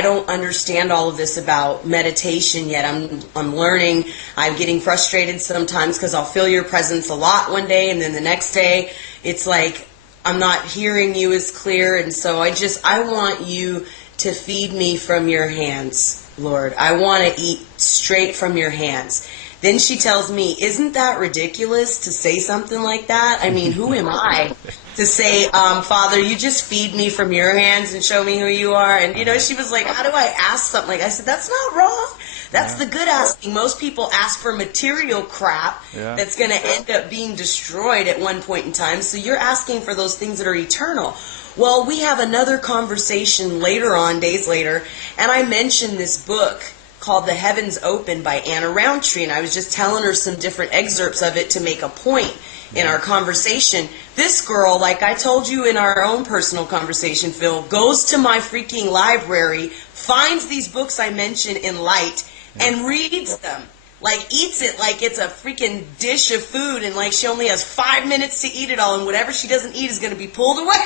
I don't understand all of this about meditation yet. I'm learning. I'm getting frustrated sometimes because I'll feel your presence a lot one day, and then the next day it's like I'm not hearing you as clear. And so I want you to feed me from your hands, Lord. I want to eat straight from your hands. Then she tells me, isn't that ridiculous to say something like that? I mean, who am I to say, Father, you just feed me from your hands and show me who you are? And, she was like, how do I ask something like that? I said, that's not wrong. That's the good asking. Most people ask for material crap that's going to end up being destroyed at one point in time. So you're asking for those things that are eternal. Well, we have another conversation later on, days later, and I mentioned this book called The Heavens Open by Anna Roundtree, and I was just telling her some different excerpts of it to make a point in our conversation. This girl, like I told you in our own personal conversation, Phil, goes to my freaking library, finds these books I mentioned in light, and reads them. Like, eats it like it's a freaking dish of food, and like she only has 5 minutes to eat it all, and whatever she doesn't eat is going to be pulled away.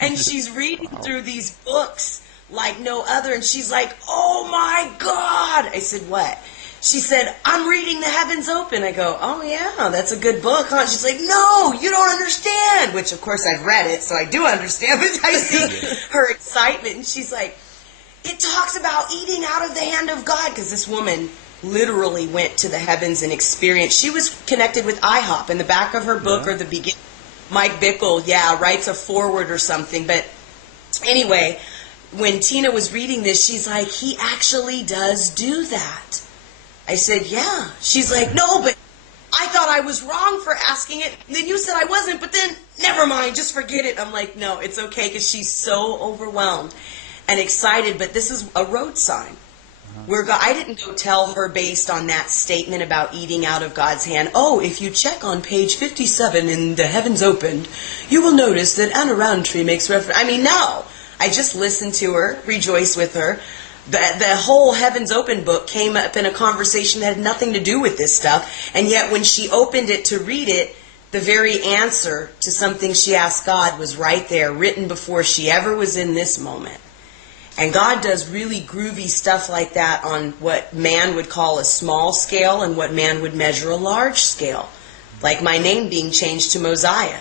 And she's reading through these books like no other, and she's like, oh my God. I said, what? She said, I'm reading The Heavens Open. I go, oh yeah, that's a good book, huh? She's like, no, you don't understand. Which, of course, I've read it, so I do understand, but I see her excitement, and she's like, it talks about eating out of the hand of God, because this woman literally went to the heavens and experienced. She was connected with IHOP. In the back of her book, or the beginning, Mike Bickle, writes a foreword or something. But anyway, when Tina was reading this, she's like, he actually does do that. I said, yeah. She's like, no, but I thought I was wrong for asking it. And then you said I wasn't, but then never mind, just forget it. I'm like, no, it's okay, because she's so overwhelmed and excited. But this is a road sign. I didn't go tell her based on that statement about eating out of God's hand. Oh, if you check on page 57 in The Heavens Opened, you will notice that Anna Roundtree makes reference. I mean, no. I just listened to her, rejoiced with her. The whole Heavens Open book came up in a conversation that had nothing to do with this stuff. And yet when she opened it to read it, the very answer to something she asked God was right there, written before she ever was in this moment. And God does really groovy stuff like that on what man would call a small scale and what man would measure a large scale. Like my name being changed to Moziah.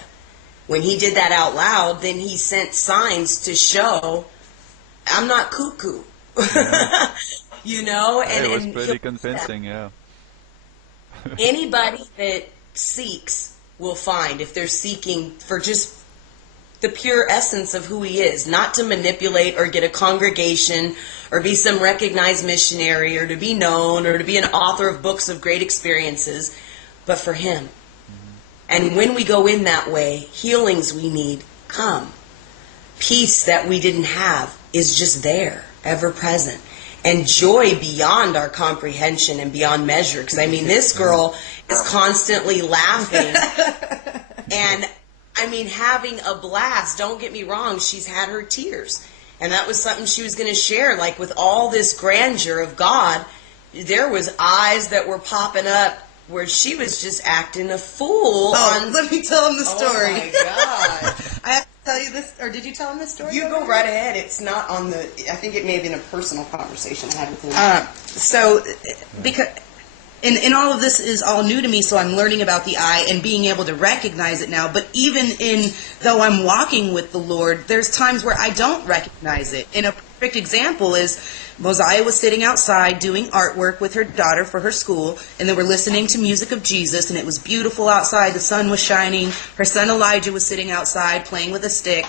When he did that out loud, then he sent signs to show I'm not cuckoo. Yeah. And it was pretty convincing, Anybody that seeks will find, if they're seeking for just the pure essence of who he is, not to manipulate or get a congregation or be some recognized missionary or to be known or to be an author of books of great experiences, but for him. And when we go in that way, healings we need come. Peace that we didn't have is just there, ever present. And joy beyond our comprehension and beyond measure. Because, I mean, this girl is constantly laughing and, I mean, having a blast. Don't get me wrong, she's had her tears. And that was something she was going to share. Like, with all this grandeur of God, there was eyes that were popping up where she was just acting a fool. Let me tell him the story. Oh, my God. I have to tell you this, or did you tell him this story? You go right ahead. It's not on the, I think it may have been a personal conversation I had with him. Because and all of this is all new to me, so I'm learning about the eye and being able to recognize it now. But even though I'm walking with the Lord, there's times where I don't recognize it. And a perfect example is Moziah was sitting outside doing artwork with her daughter for her school, and they were listening to music of Jesus, and it was beautiful outside. The sun was shining. Her son Elijah was sitting outside playing with a stick.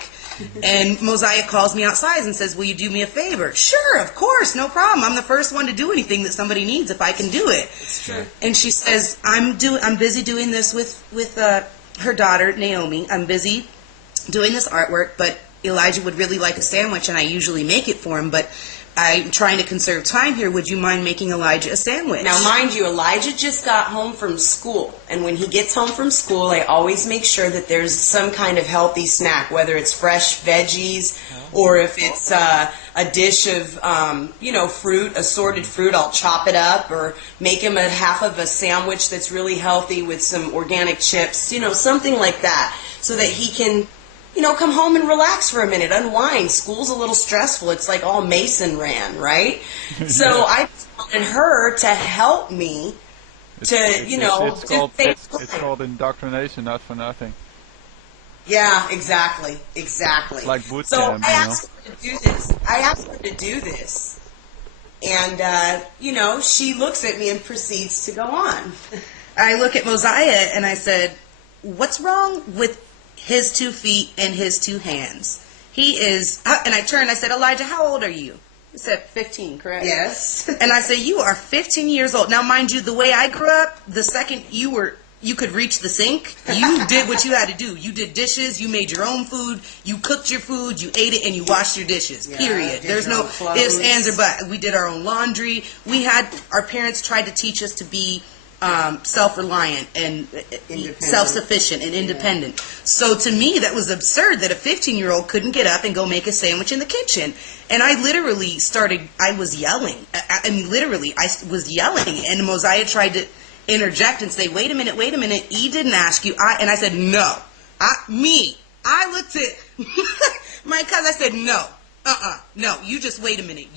And Moziah calls me outside and says, will you do me a favor? Sure, of course, no problem. I'm the first one to do anything that somebody needs if I can do it. It's true. And she says, I'm busy doing this with her daughter, Naomi. I'm busy doing this artwork, but Elijah would really like a sandwich, and I usually make it for him, but I'm trying to conserve time here. Would you mind making Elijah a sandwich? Now, mind you, Elijah just got home from school. And when he gets home from school, I always make sure that there's some kind of healthy snack, whether it's fresh veggies or if it's a dish of, fruit, assorted fruit. I'll chop it up or make him a half of a sandwich that's really healthy with some organic chips, something like that, so that he can come home and relax for a minute, unwind. School's a little stressful. It's like all Mason ran, right? So I wanted her to help me it's called indoctrination, not for nothing. Yeah, exactly. It's like boot So camp, I asked her to do this. And, she looks at me and proceeds to go on. I look at Moziah and I said, what's wrong with his 2 feet and his 2 hands? He is, and I turned and I said, Elijah, how old are you? He said, 15, correct? Yes. And I said, you are 15 years old. Now, mind you, the way I grew up, the second you could reach the sink, you did what you had to do. You did dishes, you made your own food, you cooked your food, you ate it, and you washed your dishes, period. There's no ifs, ands, or buts. We did our own laundry. Our parents tried to teach us to be self-reliant and self-sufficient and independent. So to me, that was absurd that a 15-year-old couldn't get up and go make a sandwich in the kitchen. And I was yelling. I was yelling. And Moziah tried to interject and say, wait a minute, he didn't ask you. And I said, no. I looked at my cousin, I said, no, you just wait a minute.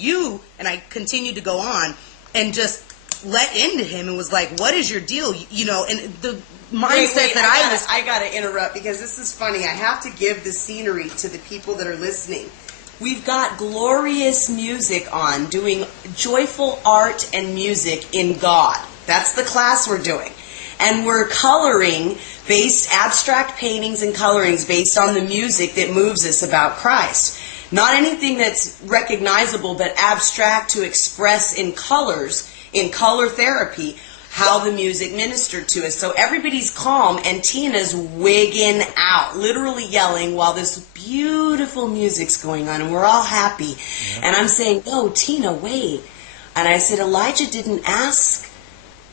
And I continued to go on and just let into him and was like, what is your deal? And the mindset I got to interrupt because this is funny. I have to give the scenery to the people that are listening. We've got glorious music on, doing joyful art and music in God. That's the class we're doing. And we're coloring abstract paintings and colorings based on the music that moves us about Christ. Not anything that's recognizable, but abstract to express in colors, in color therapy, how the music ministered to us. So everybody's calm and Tina's wigging out, literally yelling while this beautiful music's going on and we're all happy. Yeah. And I'm saying, no, Tina, wait. And I said, Elijah didn't ask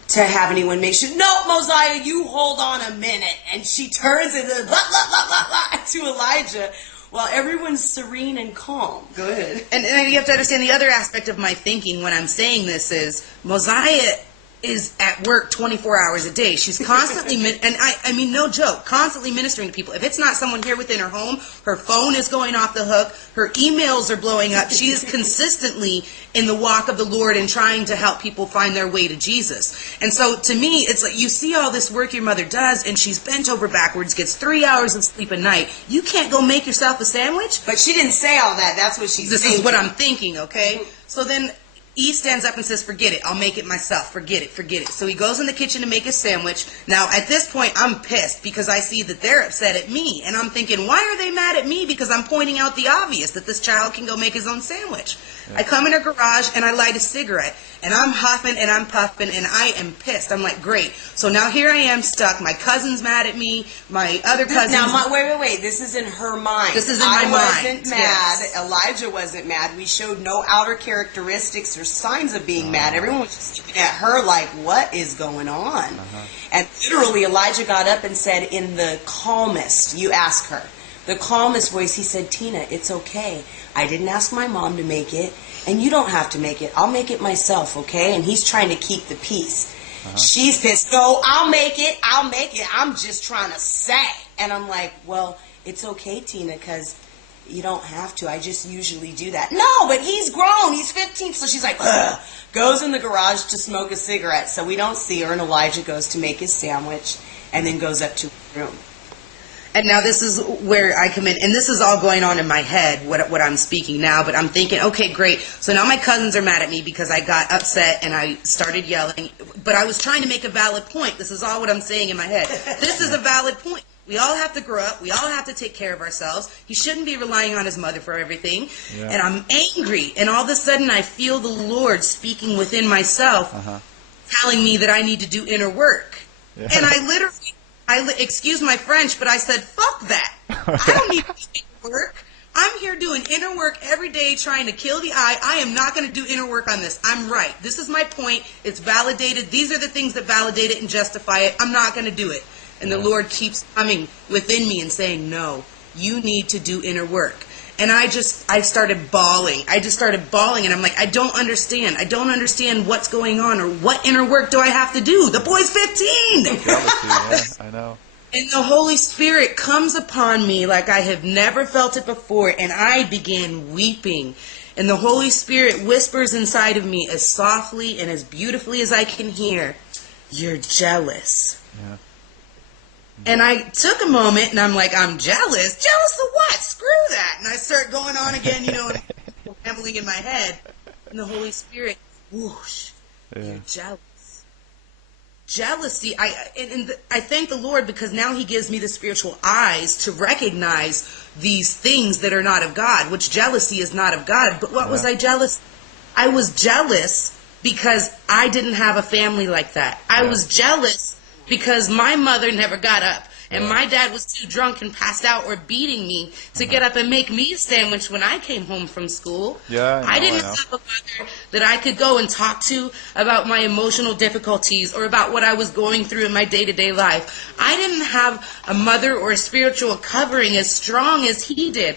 to have anyone make sure. No, Moziah, you hold on a minute. And she turns and blah, blah, blah, blah, blah, to Elijah while everyone's serene and calm. Go ahead. And you have to understand the other aspect of my thinking when I'm saying this is Moziah is at work 24 hours a day. She's constantly, and I mean, no joke, constantly ministering to people. If it's not someone here within her home, her phone is going off the hook, her emails are blowing up. She is consistently in the walk of the Lord and trying to help people find their way to Jesus. And so to me, it's like you see all this work your mother does, and she's bent over backwards, gets 3 hours of sleep a night. You can't go make yourself a sandwich? But she didn't say all that. That's what she's thinking. This is what I'm thinking, okay? So then E stands up and says, forget it. I'll make it myself. Forget it. So he goes in the kitchen to make a sandwich. Now, at this point, I'm pissed because I see that they're upset at me. And I'm thinking, why are they mad at me? Because I'm pointing out the obvious, that this child can go make his own sandwich. Yeah. I come in her garage and I light a cigarette. And I'm huffing and I'm puffing and I am pissed. I'm like, great. So now here I am stuck. My cousin's mad at me. My other cousin. Now, wait. This is in her mind. This is in my mind. I wasn't mad. Yes. Elijah wasn't mad. We showed no outer characteristics or signs of being mad. Everyone was just looking at her like, what is going on? And literally Elijah got up and said in the calmest, you ask her, the calmest voice, he said, Tina, it's okay. I didn't ask my mom to make it, and you don't have to make it. I'll make it myself, okay? And he's trying to keep the peace. She's pissed. No, I'll make it. I'm just trying to say. And I'm like, well, it's okay, Tina, because you don't have to. I just usually do that. No, but he's grown. He's 15. So she's like, ugh. Goes in the garage to smoke a cigarette. So we don't see her, and Elijah goes to make his sandwich and then goes up to her room. And now this is where I come in, and this is all going on in my head, what I'm speaking now, but I'm thinking, okay, great. So now my cousins are mad at me because I got upset and I started yelling, but I was trying to make a valid point. This is all what I'm saying in my head. This is a valid point. We all have to grow up. We all have to take care of ourselves. He shouldn't be relying on his mother for everything. Yeah. And I'm angry, and all of a sudden I feel the Lord speaking within myself, telling me that I need to do inner work. Yeah. And excuse my French, but I said, fuck that. I don't need to do inner work. I'm here doing inner work every day trying to kill the eye. I am not going to do inner work on this. I'm right. This is my point. It's validated. These are the things that validate it and justify it. I'm not going to do it. And the Lord keeps coming within me and saying, no, you need to do inner work. And I started bawling. And I'm like, I don't understand. I don't understand what's going on or what inner work do I have to do. The boy's 15. Jealousy, yeah, I know. And the Holy Spirit comes upon me like I have never felt it before, and I began weeping. And the Holy Spirit whispers inside of me as softly and as beautifully as I can hear, "You're jealous." Yeah. And I took a moment, and I'm like, I'm jealous? Jealous of what? Screw that. And I start going on again, rambling in my head. And the Holy Spirit, whoosh, you're jealous. Jealousy, I thank the Lord because now he gives me the spiritual eyes to recognize these things that are not of God, which jealousy is not of God. But what was I jealous? I was jealous because I didn't have a family like that. I was jealous because my mother never got up. And my dad was too drunk and passed out or beating me to get up and make me a sandwich when I came home from school. I didn't have a mother that I could go and talk to about my emotional difficulties or about what I was going through in my day-to-day life. I didn't have a mother or a spiritual covering as strong as he did.